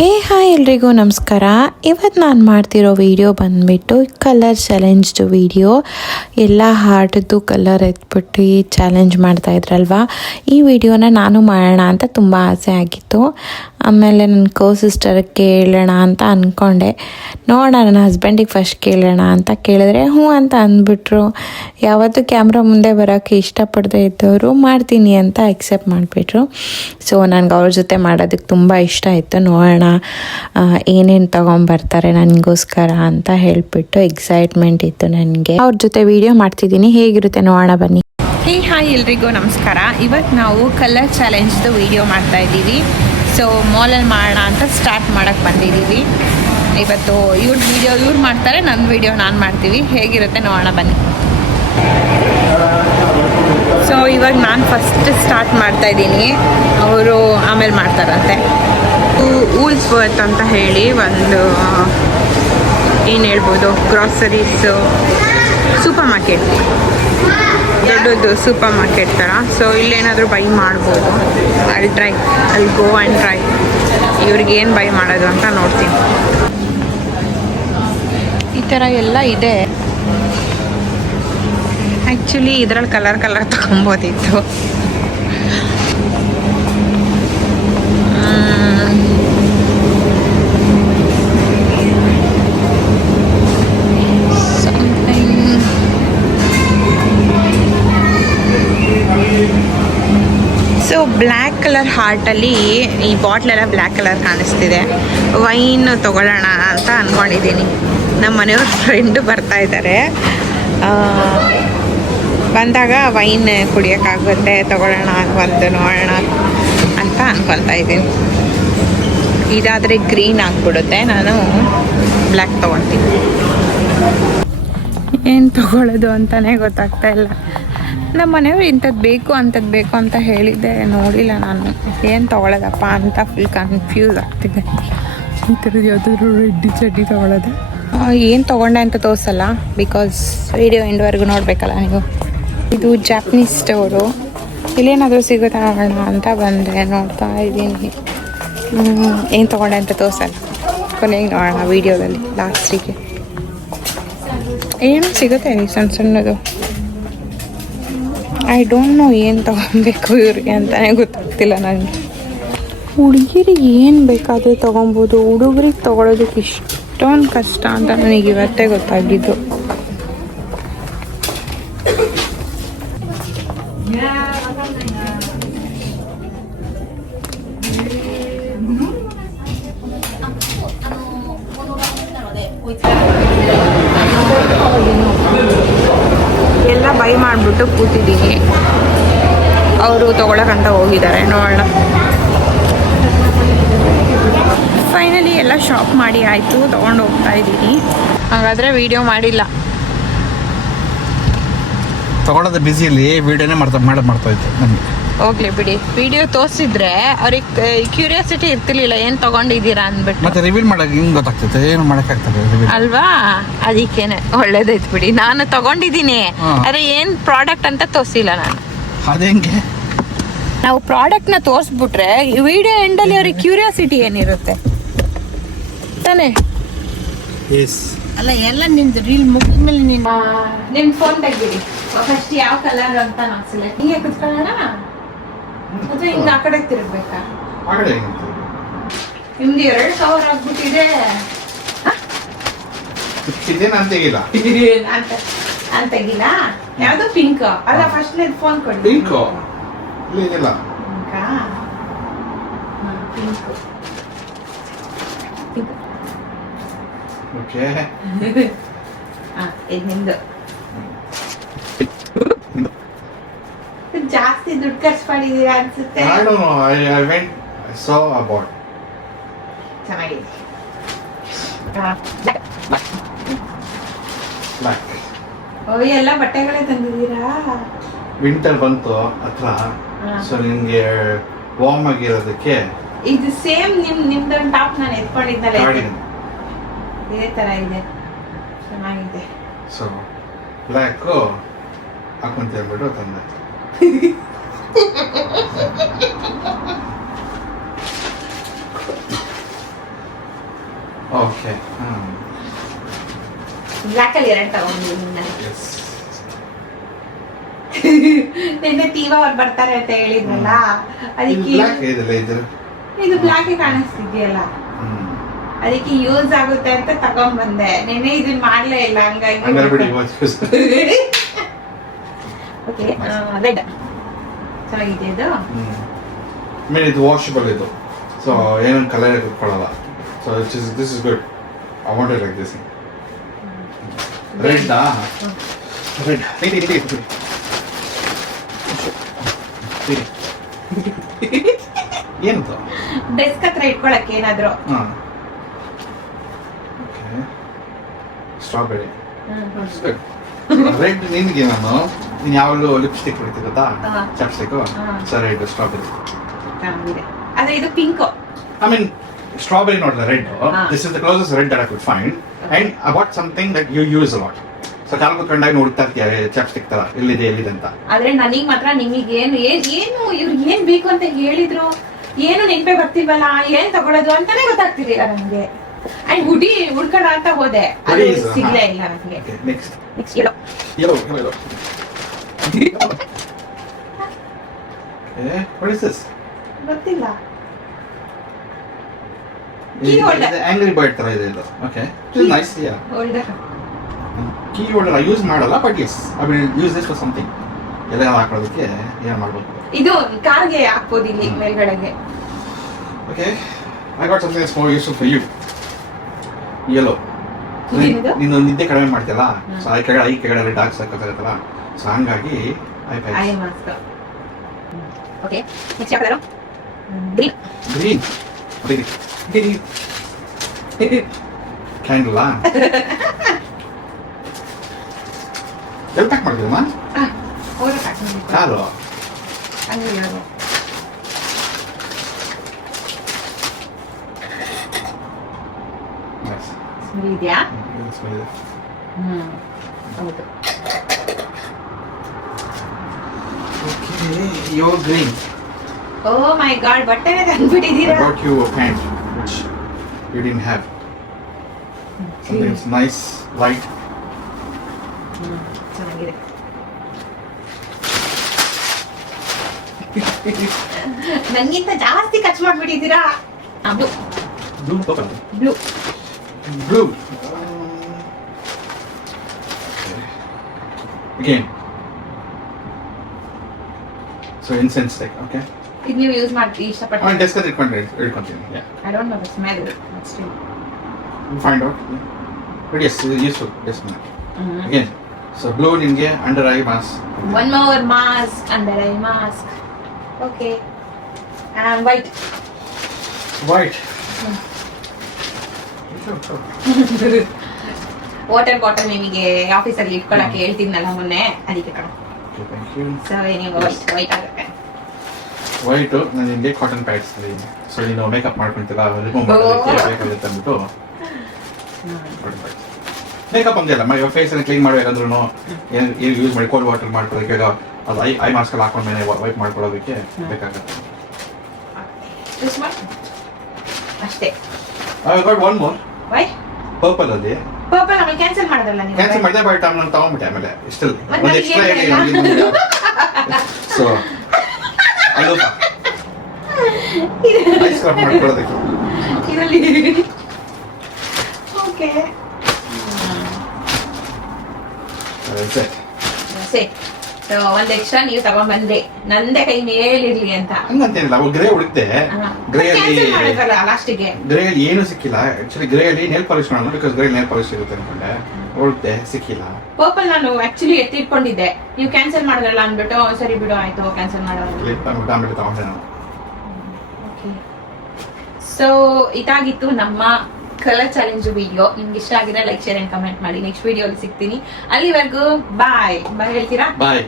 Hi ಎಲ್ರಿಗೂ ನಮಸ್ಕಾರ. ಇವತ್ತು ನಾನು ಮಾಡ್ತಿರೋ ವಿಡಿಯೋ ಬಂದುಬಿಟ್ಟು ಕಲರ್ ಚಾಲೆಂಜ್ದು ವಿಡಿಯೋ. ಎಲ್ಲ ಹಾರ್ಟ್ದು ಕಲರ್ ಎತ್ಬಿಟ್ಟು ಚಾಲೆಂಜ್ ಮಾಡ್ತಾಯಿದ್ರಲ್ವ, ಈ ವಿಡಿಯೋನ ನಾನು ಮಾಡೋಣ ಅಂತ ತುಂಬ ಆಸೆ ಆಗಿತ್ತು. ಆಮೇಲೆ ನನ್ನ ಸಿಸ್ಟರ್ಗೆ ಕೇಳೋಣ ಅಂತ ಅಂದ್ಕೊಂಡೆ. ನೋಡೋಣ, ನನ್ನ ಹಸ್ಬೆಂಡಿಗೆ ಫಸ್ಟ್ ಕೇಳೋಣ ಅಂತ ಕೇಳಿದ್ರೆ ಹ್ಞೂ ಅಂತ ಅಂದ್ಬಿಟ್ರು. ಯಾವತ್ತೂ ಕ್ಯಾಮ್ರಾ ಮುಂದೆ ಬರೋಕ್ಕೆ ಇಷ್ಟಪಡದೇ ಇದ್ದವರು ಮಾಡ್ತೀನಿ ಅಂತ ಎಕ್ಸೆಪ್ಟ್ ಮಾಡಿಬಿಟ್ರು. ಸೊ ನನಗೆ ಅವ್ರ ಜೊತೆ ಮಾಡೋದಕ್ಕೆ ತುಂಬ ಇಷ್ಟ ಆಯಿತು. ನೋಡೋಣ ಏನೇನು ತೊಗೊಂಬರ್ತಾರೆ ನನಗೋಸ್ಕರ ಅಂತ ಹೇಳಿಬಿಟ್ಟು ಎಕ್ಸೈಟ್ಮೆಂಟ್ ಇತ್ತು ನನಗೆ. ಅವ್ರ ಜೊತೆ ವಿಡಿಯೋ ಮಾಡ್ತಿದ್ದೀನಿ, ಹೇಗಿರುತ್ತೆ ನೋಡೋಣ ಬನ್ನಿ. ಹಾಯ್ ಎಲ್ರಿಗೂ ನಮಸ್ಕಾರ. ಇವತ್ತು ನಾವು ಕಲರ್ ಚಾಲೆಂಜ್ದು ವಿಡಿಯೋ ಮಾಡ್ತಾಯಿದ್ದೀವಿ. ಸೊ ಮಾಲಲ್ಲಿ ಮಾಡೋಣ ಅಂತ ಸ್ಟಾರ್ಟ್ ಮಾಡೋಕ್ಕೆ ಬಂದಿದ್ದೀವಿ. ಇವತ್ತು ಇವ್ರ ವಿಡಿಯೋ ಇವ್ರು ಮಾಡ್ತಾರೆ, ನನ್ನ ವಿಡಿಯೋ ನಾನು ಮಾಡ್ತೀವಿ. ಹೇಗಿರುತ್ತೆ ನೋಡೋಣ ಬನ್ನಿ. ಸೊ ಇವಾಗ ನಾನು ಫಸ್ಟ್ ಸ್ಟಾರ್ಟ್ ಮಾಡ್ತಾಯಿದ್ದೀನಿ, ಅವರು ಆಮೇಲೆ ಮಾಡ್ತಾರಂತೆ. ಊಲ್ಸ್ ವರ್ತ್ ಅಂತ ಹೇಳಿ ಒಂದು ಏನು ಹೇಳ್ಬೋದು, ಗ್ರಾಸರೀಸು ಸೂಪರ್ ಮಾರ್ಕೆಟ್, ದೊಡ್ಡದು ಸೂಪರ್ ಮಾರ್ಕೆಟ್ ಥರ. ಸೊ ಇಲ್ಲೇನಾದರೂ ಬೈ ಮಾಡ್ಬೋದು. ಅಲ್ಲಿ ಗೋ ಆ್ಯಂಡ್ ಟ್ರೈ ಇವ್ರಿಗೆ ಏನು ಬೈ ಮಾಡೋದು ಅಂತ ನೋಡ್ತೀನಿ. ಈ ಥರ ಎಲ್ಲ ಇದೆ. ಆ್ಯಕ್ಚುಲಿ ಇದರಲ್ಲಿ ಕಲರ್ ತೊಗೊಬೋದಿತ್ತು. ಸೊ ಬ್ಲ್ಯಾಕ್ ಕಲರ್ ಹಾರ್ಟಲ್ಲಿ ಈ ಬಾಟ್ಲೆಲ್ಲ ಬ್ಲ್ಯಾಕ್ ಕಲರ್ ಕಾಣಿಸ್ತಿದೆ. ವೈನ್ ತೊಗೊಳ್ಳೋಣ ಅಂತ ಅಂದ್ಕೊಂಡಿದ್ದೀನಿ. ನಮ್ಮ ಮನೆಯವ್ರ ಫ್ರೆಂಡು ಬರ್ತಾ ಇದ್ದಾರೆ, ಬಂದಾಗ ವೈನ್ ಕುಡಿಯೋಕ್ಕಾಗುತ್ತೆ, ತೊಗೊಳ್ಳೋಣ ಒಂದು ನೋಡೋಣ ಅಂತ ಅಂದ್ಕೊತಾ ಇದ್ದೀನಿ. ಇದಾದರೆ ಗ್ರೀನ್ ಆಗಿಬಿಡುತ್ತೆ, ನಾನು ಬ್ಲ್ಯಾಕ್ ತೊಗೊಳ್ತೀನಿ. ಏನು ತೊಗೊಳ್ಳೋದು ಅಂತಲೇ ಗೊತ್ತಾಗ್ತಾ ಇಲ್ಲ. ನಮ್ಮ ಮನೆಯವರು ಇಂಥದ್ದು ಬೇಕು ಅಂತ ಹೇಳಿದ್ದೆ, ನೋಡಿಲ್ಲ ನಾನು ಏನು ತೊಗೊಳ್ಳೋದಪ್ಪ ಅಂತ ಫುಲ್ ಕನ್ಫ್ಯೂಸ್ ಆಗ್ತಿದೆ. ಈ ಥರದ್ದು ಯಾವುದಾದ್ರೂ ರೆಡ್ಡಿ ಚಡ್ಡಿ ತೊಗೊಳ್ಳೋದು. ಏನು ತೊಗೊಂಡೆ ಅಂತ ತೋರಿಸಲ್ಲ, ಬಿಕಾಸ್ ವಿಡಿಯೋ ಎಂಡ್ವರೆಗೂ ನೋಡಬೇಕಲ್ಲ ನೀವು. ಇದು ಜಾಪನೀಸ್ ಸ್ಟೋರು, ಇಲ್ಲೇನಾದರೂ ಸಿಗುತ್ತಾ ನೋಡೋಣ ಅಂತ ಬಂದರೆ ನೋಡ್ತಾ ಇದ್ದೀನಿ. ಏನು ತೊಗೊಂಡೆ ಅಂತ ತೋರಿಸಲ್ಲ, ಕೊನೆಗೆ ನೋಡೋಣ ವೀಡಿಯೋದಲ್ಲಿ ಲಾಸ್ಟಿಗೆ. ಏನು ಸಿಗುತ್ತೆ ಸಣ್ಣ ಸಣ್ಣದು. ಐ ಡೋಂಟ್ ನೋ ಏನು ತೊಗೊಬೇಕು ಇವ್ರಿಗೆ ಅಂತಲೇ ಗೊತ್ತಾಗ್ತಿಲ್ಲ ನನಗೆ. ಹುಡುಗಿರಿಗೆ ಏನು ಬೇಕಾದರೂ ತೊಗೊಬೋದು, ಹುಡುಗರಿಗೆ ತೊಗೊಳೋದಕ್ಕೆ ಇಷ್ಟೊಂದು ಕಷ್ಟ ಅಂತ ನನಗೆ ಇವತ್ತೇ ಗೊತ್ತಾಗಿದ್ದು. ಎಲ್ಲ ಬೈ ಮಾಡಿಬಿಟ್ಟು ಕೂತಿದ್ದೀನಿ. ಅವರು ತೊಗೊಳಕ್ಕಂತ ಹೋಗಿದ್ದಾರೆ, ನೋಡೋಣ. ಫೈನಲಿ ಎಲ್ಲ ಶಾಪ್ ಮಾಡಿ ಆಯಿತು, ತೊಗೊಂಡು ಹೋಗ್ತಾ ಇದ್ದೀನಿ. ಹಾಗಾದರೆ ವೀಡಿಯೋ ಮಾಡಿಲ್ಲ, ತೊಗೊಳೋದು ಬ್ಯುಸಿಯಲ್ಲಿ ವೀಡಿಯೋನೇ ಮಾಡ್ತಾ ಇತ್ತು ನಮಗೆ. ಹೋಗ್ಲಿ ಬಿಡಿ, ವಿಡಿಯೋ ತೋರಿಸಿದ್ರೆ ಅವ್ರಿಗೆ ಕ್ಯೂರಿಯಾಸಿಟಿ ಇರ್ತಿರ್ಲಿಲ್ಲ ಏನು ತೊಗೊಂಡಿದ್ದೀರಾ ಅಂದ್ಬಿಟ್ಟು. ಮತ್ತೆ ರಿವೀಲ್ ಮಾಡೋಕೆ ಹಿಂಗೆ ಗೊತ್ತಾಗ್ತೈತೆ, ಏನು ಮಾಡೋಕ್ಕಾಗ್ತದೆ ಅಲ್ವಾ? ಅದಕ್ಕೇನೆ ಒಳ್ಳೇದೈತೆ ಬಿಡಿ. ನಾನು ತೊಗೊಂಡಿದ್ದೀನಿ, ಆದರೆ ಏನು ಪ್ರಾಡಕ್ಟ್ ಅಂತ ತೋರಿಸಿಲ್ಲ ನಾನು. ಅದೇಂಗೆ ನಾವು ಪ್ರಾಡಕ್ಟ್ನ ತೋರಿಸ್ಬಿಟ್ರೆ ವಿಡಿಯೋ ಎಂಡಲ್ಲಿ ಅವ್ರಿಗೆ ಕ್ಯೂರಿಯಾಸಿಟಿ ಏನಿರುತ್ತೆ ತಾನೇ? ಅಲ್ಲ, ಎಲ್ಲ ನಿಂದು ರೀಲ್ ಮುಗಿದ್ಮೇಲೆ ನಿಮ್ಮ ಫೋನ್ ತೆಗ್ಬಿಡಿ ಫಸ್ಟ್, ಯಾವ ಕಲರ್ ಅಂತ ನಾವು ಸೆಲೆಕ್ಟ್. ಹಿಂಗೆ ಕುತ್ಕೊಳ್ಳೋಣ ಅಥವಾ ಹಿಂಗೆ ಆ ಕಡೆ ತಿರುಗ್ಬೇಕಾ? ನಿಮ್ದು 2 ಕವರ್ ಆಗ್ಬಿಟ್ಟಿದೆ. ನಾನು ತೆಗಿಲ್ಲ. ಯಾವುದು ಪಿಂಕ್ ಅಲ್ಲ, ಫಸ್ಟ್ ಫೋನ್ ಕೊಡಿ. Pink okay. ಇದು ನಿಮ್ದು. ಜಾಸ್ತಿ ದುಡ್ಡು ಖರ್ಚು ಮಾಡಿದೀರಾ ಅನ್ಸುತ್ತೆ. ಚೆನ್ನಾಗಿದೆ. ಎಲ್ಲ ಬಟ್ಟೆಗಳೇ ತಂದಿದ್ದೀರಾ? ವಿಂಟರ್ ಬಂತು ಹತ್ರ, ಸೊ ನಿಮ್ಗೆ ವಾರ್ಮ್ ಆಗಿರೋದಕ್ಕೆ ಇದು ಸೇಮ್ ನಿಮ್ದೊಂದು ಟಾಪ್ ನಾನು ಎತ್ಕೊಂಡಿದ್ದಲ್ಲ, ಇದೇ ತರ ಇದೆ, ಚೆನ್ನಾಗಿದೆ. ಸೊ ಬ್ಲ್ಯಾಕ್ ಹಾಕೊಂತ ಹೇಳ್ಬಿಟ್ಟು ತಂದೆ. ಓಕೆ ಬ್ಲ್ಯಾಕ್ ಅಲ್ಲಿ 2 ತಗೊಂಡಿದ್ದೀನಿ ಎಸ್ ನಿನ್ನೆ ತೀವ ಅವ್ರು ಬರ್ತಾರೆ ಅಂತ ಹೇಳಿದ್ರಲ್ಲ ಅದಕ್ಕೆ ಬ್ಲ್ಯಾಕ್ ಇದೆಲ್ಲ ಇದು ಇದು ಬ್ಲ್ಯಾಕ್ ಕಾಣಿಸ್ತಿದ್ಯಲ್ಲ ಅದಕ್ಕೆ ಯೂಸ್ ಆಗುತ್ತೆ ಅಂತ ತಗೊಂಡ್ ಬಂದೆ ನೆನೆ ಇದನ್ನ ಮಾಡ್ಲೇ ಇಲ್ಲ ಹಂಗಾಗಿ ಹಂಗಾರೆ ಬಿಡಿ ಇವತ್ತು ಓಕೆ ರೆಡ್ ಚೆನ್ನಾಗಿದೆ ಇದು ಮೀನ್ ಇದು ವಾಷಬಲ್ ಇದು ಸೊ ಏನೊಂದು ಕಲರ್ ಕುತ್ಕೊಳ್ಳಲ್ಲ so this is good I want it like this red red ಏನಂತ ಡೆಸ್ಕ್ ಹತ್ರ ಇಟ್ಕೊಳಕ್ಕೆ ಏನಾದ್ರು ಸ್ಟ್ರಾಬೆರಿ ರೆಡ್ ನಿನ್ಗೆ ನಾನು ನೀನು ಯಾವಾಗಲೂ ಲಿಪ್ಸ್ಟಿಕ್ ಹೊಡಿತೀವಿ ಗೊತ್ತಾ ಚಾಪ್ಸ್ಟಿಕ್ ಸೊ ರೆಡ್ ಸ್ಟ್ರಾಬೆರಿ ಚೆನ್ನಾಗಿದೆ ಆದ್ರೆ ಇದು pink I mean, strawberry, not the red. This is the closest red that I could find. And I bought something that you use a lot. So, ಕಾಲ ಕೂತ್ಕೊಂಡಾಗ ನೋಡ್ತಾ ಇರ್ತೀಯ ಚಾಪ್ಸ್ಟಿಕ್ ತರ ಎಲ್ಲಿದೆ ಅಂತ. ಆದ್ರೆ ನನಗೆ ಮಾತ್ರ ನಿಮಗೆ ಏನು ಇವ್ರು ಏನ್ ಬೇಕು ಅಂತ ಹೇಳಿದ್ರು ಏನು ನೆನಪೇ ಬರ್ತಿಲ್ವಲ್ಲ ಏನ್ ತಗೊಳ್ಳೋದು ಅಂತಾನೆ ಗೊತ್ತಾಗ್ತಿರ್ಲಿಲ್ಲ ನನಗೆ. ಅಂಡ್ ಹುಡ್ಕೋಣ ಅಂತ ಹೋದೆ ಅದು ಸಿಗ್ಲೇ ಇಲ್ಲ ನನಗೆ. Next yellow. What is this? ಗೊತ್ತಿಲ್ಲ. ಆಂಗ್ರಿ ಬರ್ಡ್ ತರ ಇದೆ ಇದು. Okay it is nice yeah holder key holder use ಮಾಡಲ್ಲ but yes I will use this for something ಎಲ್ಲ ಹಾಕೊಳ್ಳೋದಕ್ಕೆ ಏನು ಮಾಡಬೇಕು ಇದು ಕಾರ್ಗೆ ಹಾಕ್ಬೋದು ಇಲ್ಲಿ ಮೇಲ್ಗಡೆಗೆ. Okay I got something that's more useful for you yellow ನೀನು ನಿದ್ದೆ ಕಡಿಮೆ ಮಾಡ್ತೀಯಲ್ಲ ಸೊ ಐ ಕೆಳಗಡೆ ಡಾರ್ಕ್ ಸರ್ಕಲ್ಸ್ ಇರುತ್ತಲ್ಲ ಸೊ ಹಂಗಾಗಿ ಐ ಮಾಸ್ಕ್. ಓಕೆ ನೆಕ್ಸ್ಟ್ ಯಾವ ಕಲರ್? ಗ್ರೀನ್ ಕ್ಯಾಂಡಲ್ ಎಲ್ಲಿ ಪ್ಯಾಕ್ ಮಾಡಿದ್ರಮ್ಮ ಅವರು ಪ್ಯಾಕ್ ಮಾಡಿ ಯಾರು ಹಂಗೆ ಹೇಳೋದು. ಸ್ಮೆಲ್ ಇದೆಯಾ? ಹೌದು. You're green. Oh my God ಬಟ್ಟೆನೇ ತಂದ್ಬಿಟ್ಟಿದ್ದೀರಾ. I brought you a pant which you didn't have. Something that's nice, light. ಚೆನ್ನಾಗಿದೆ. ನನಗಿಂತ ಜಾಸ್ತಿ ಖರ್ಚು ಮಾಡ್ಬಿಟ್ಟಿದ್ದೀರಾ. Blue purple. Blue Blue. Again. So incense stick, okay? ಇದು ನೀವು ಯೂಸ್ ಮಾಡ್ತೀವಿ I mean, ಇಷ್ಟಪಟ್ಟು. desk it continue. Yeah. I don't know the smell. Still We'll find out. Yeah. But yes, it's useful. Yes, ma'am. Again. So blue ನಿಮಗೆ under eye mask. One more mask, under eye mask. Okay. And white. White. Water bottle ನಿಮಗೆ ಆಫೀಸಲ್ಲಿ ಇಟ್ಕೊಳಕ್ಕೆ ಹೇಳ್ತಿದ್ನಲ್ಲ ಮೊನ್ನೆ ಅದಕ್ಕೆ ತಗೋ. Okay, thank you. So ನೀವು white ಆಗುತ್ತೆ. White ನಾನು ನಿಮಗೆ ಕಾಟನ್ ಪ್ಯಾಡ್ಸ್ ಸೊ ನೀನು ಮೇಕಪ್ ಮಾಡ್ಕೊಂತಿಲ್ಲ ರಿಮೂವ್ ಮಾಡೋದಕ್ಕೆ ಬೇಕಾಗುತ್ತೆ ಅಂದ್ಬಿಟ್ಟು ಕಾಟನ್ ಪ್ಯಾಡ್ಸ್ ಮೇಕಪ್ ಅಂದಿಲ್ಲ ಇವಾಗ ಫೇಸನ್ನು ಕ್ಲೀನ್ ಮಾಡಬೇಕಂದ್ರೂ ಏನು ಯೂಸ್ ಮಾಡಿ ಕೋಲ್ಡ್ ವಾಟರ್ ಮಾಡ್ಕೊಳ್ಳೋದಕ್ಕೆ ಅದು ಐ ಮಾಸ್ಕಲ್ಲಿ ಹಾಕೊಂಡ್ಮೇಲೆ ವೈಪ್ ಮಾಡ್ಕೊಳ್ಳೋದಕ್ಕೆ ಬೇಕಾಗುತ್ತೆ ಅಷ್ಟೇ. I got one more why purple ಅಲ್ಲಿ ಪರ್ಪಲ್ ಆಮೇಲೆ ಕ್ಯಾನ್ಸಲ್ ಮಾಡೋದಲ್ಲ ನೀವು. ಕ್ಯಾನ್ಸಲ್ ಮಾಡಿದೆ ಬಟ್ ನಾನು ತಗೊಂಡ್ಬಿಟ್ಟೆ ಆಮೇಲೆ ಇಷ್ಟಲ್ಲಿ ಮತ್ತೆ ಒಂದು ನನಗೆ ಎಕ್ಸ್ಟ್ರಾ ಸೊ ಅಲ್ಲೋಪ ಐಸ್ ಕ್ರಾಪ್ ಮಾಡ್ಕೊಳ್ಳೋದಕ್ಕೆ ಇದರಲ್ಲಿ ಓಕೆ ಸೇ ಸೊ ಒಂದು ಎಕ್ಸ್ಟ್ರಾ ನೀವು ತಗೊಂಡ್ ಬಂದೆ ನಂದೇ ಕೈ ಮೇಲಿರ್ಲಿ ಅಂತ. ಹಂಗಂತೇನಿಲ್ಲ ಅವಾಗ ಗ್ರೇ ಹುಡುಕ್ತೆ ಗ್ರೇ ಅಲ್ಲಿ ಲಾಸ್ಟಿಗೆ ಗ್ರೇ ಅಲ್ಲಿ ಏನು ಸಿಕ್ಕಿಲ್ಲ ಆಕ್ಚುಲಿ ಗ್ರೇ ಅಲ್ಲಿ ನೇಲ್ ಪಾಲಿಶ್ ಮಾಡೋಣ ಬಿಕಾಸ್ ಗ್ರೇ ನೇಲ್ ಪಾಲಿಶ್ ಸಿಗುತ್ತೆ ಅನ್ಕೊಂಡೆ ಹುಡುಕ್ತೆ ಸಿಕ್ಕಿಲ್ಲ. ಪರ್ಪಲ್ ನಾನು ಆಕ್ಚುಲಿ ಎತ್ತಿಟ್ಕೊಂಡಿದ್ದೆ ನೀವು ಕ್ಯಾನ್ಸಲ್ ಮಾಡಿದ್ರಲ್ಲ ಅಂದ್ಬಿಟ್ಟು ಸರಿ ಬಿಡು ಆಯ್ತು ಕ್ಯಾನ್ಸಲ್ ಮಾಡೋದು. ಆಮೇಲೆ ತಗೊಂಡೆ ನಾನು. ಸೊ ಇದಾಗಿತ್ತು ನಮ್ಮ ಕಲರ್ ಚಾಲೆಂಜ್ ವಿಡಿಯೋ. ನಿಮ್ಗೆ ಇಷ್ಟ ಆಗಿದ್ರೆ ಲೈಕ್ ಶೇರ್ ಅಂಡ್ ಕಮೆಂಟ್ ಮಾಡಿ. ನೆಕ್ಸ್ಟ್ ವಿಡಿಯೋ ಅಲ್ಲಿ ಸಿಗ್ತೀನಿ. ಅಲ್ಲಿವರೆಗೂ ಬಾಯ್ ಬಾಯ್ ಹೇಳ್ತೀರಾ? ಬಾಯ್.